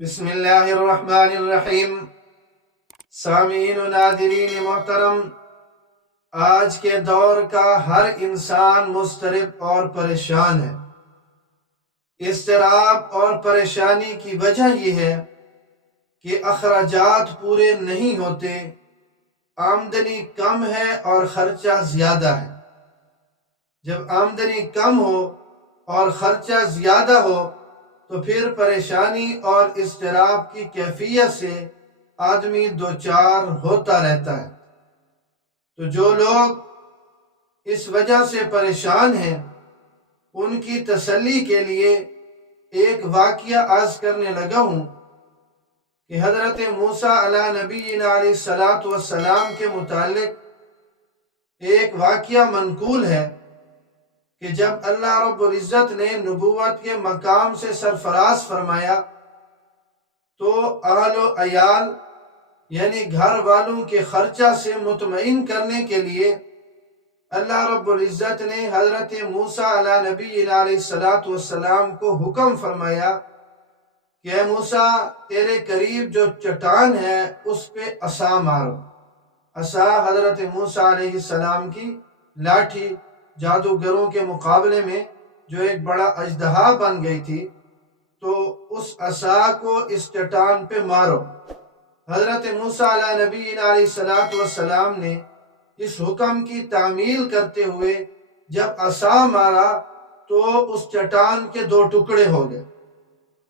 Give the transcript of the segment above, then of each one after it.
بسم اللہ الرحمن الرحیم۔ سامعین و ناظرین محترم، آج کے دور کا ہر انسان مضطرب اور پریشان ہے۔ اضطراب اور پریشانی کی وجہ یہ ہے کہ اخراجات پورے نہیں ہوتے، آمدنی کم ہے اور خرچہ زیادہ ہے۔ جب آمدنی کم ہو اور خرچہ زیادہ ہو تو پھر پریشانی اور اضطراب کی کیفیت سے آدمی دوچار ہوتا رہتا ہے۔ تو جو لوگ اس وجہ سے پریشان ہیں، ان کی تسلی کے لیے ایک واقعہ عرض کرنے لگا ہوں کہ حضرت موسیٰ علیہ نبینا علیہ السلام کے متعلق ایک واقعہ منقول ہے کہ جب اللہ رب العزت نے نبوت کے مقام سے سرفراز فرمایا تو اہل و عیال یعنی گھر والوں کے خرچہ سے مطمئن کرنے کے لیے اللہ رب العزت نے حضرت موسیٰ علیہ نبینا علیہ السلام کو حکم فرمایا کہ اے موسیٰ، تیرے قریب جو چٹان ہے اس پہ عصا مارو۔ عصا حضرت موسیٰ علیہ السلام کی لاٹھی جادوگروں کے مقابلے میں جو ایک بڑا اژدہا بن گئی تھی، تو اس عصا کو اس چٹان پہ مارو۔ حضرت موسیٰ علیہ نبینا علیہ السلام نے اس حکم کی تعمیل کرتے ہوئے جب عصا مارا تو اس چٹان کے دو ٹکڑے ہو گئے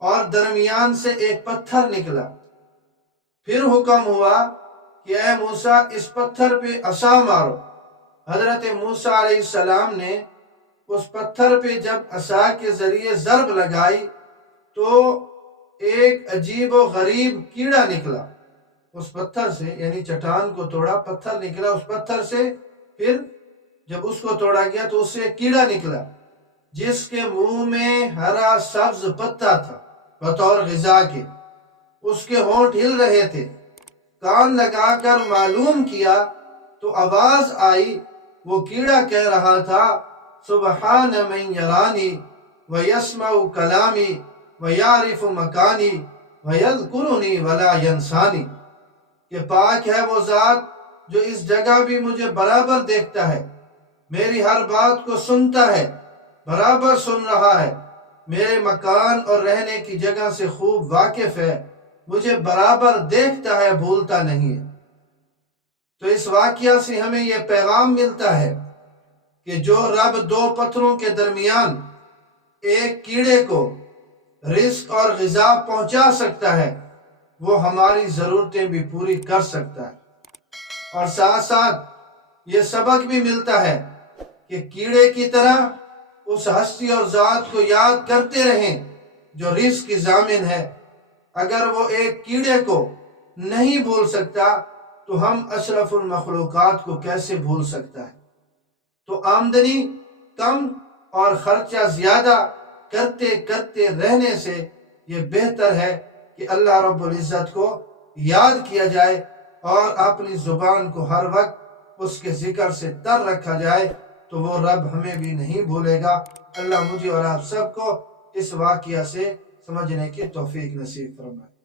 اور درمیان سے ایک پتھر نکلا۔ پھر حکم ہوا کہ اے موسیٰ، اس پتھر پہ عصا مارو۔ حضرت موسیٰ علیہ السلام نے اس پتھر پہ جب عصا کے ذریعے ضرب لگائی تو ایک عجیب و غریب کیڑا نکلا اس پتھر سے، یعنی چٹان کو توڑا، پتھر نکلا اس پتھر سے۔ پھر جب اس کو توڑا گیا تو اس سے ایک کیڑا نکلا جس کے منہ میں ہرا سبز پتا تھا بطور غذا کے۔ اس کے ہونٹ ہل رہے تھے۔ کان لگا کر معلوم کیا تو آواز آئی، وہ کیڑا کہہ رہا تھا، سبحان من یرانی ویسمع کلامی ویعرف مکانی ویذکرنی ولا ینسانی، کہ پاک ہے وہ ذات جو اس جگہ بھی مجھے برابر دیکھتا ہے، میری ہر بات کو سنتا ہے، برابر سن رہا ہے، میرے مکان اور رہنے کی جگہ سے خوب واقف ہے، مجھے برابر دیکھتا ہے، بھولتا نہیں ہے۔ تو اس واقعہ سے ہمیں یہ پیغام ملتا ہے کہ جو رب دو پتھروں کے درمیان ایک کیڑے کو رزق اور غذا پہنچا سکتا ہے، وہ ہماری ضرورتیں بھی پوری کر سکتا ہے۔ اور ساتھ ساتھ یہ سبق بھی ملتا ہے کہ کیڑے کی طرح اس ہستی اور ذات کو یاد کرتے رہیں جو رزق کی ضامن ہے۔ اگر وہ ایک کیڑے کو نہیں بھول سکتا تو ہم اشرف المخلوقات کو کیسے بھول سکتا ہے؟ تو آمدنی کم اور خرچہ زیادہ کرتے کرتے رہنے سے یہ بہتر ہے کہ اللہ رب العزت کو یاد کیا جائے اور اپنی زبان کو ہر وقت اس کے ذکر سے تر رکھا جائے، تو وہ رب ہمیں بھی نہیں بھولے گا۔ اللہ مجھے اور آپ سب کو اس واقعہ سے سمجھنے کی توفیق نصیب فرمائے۔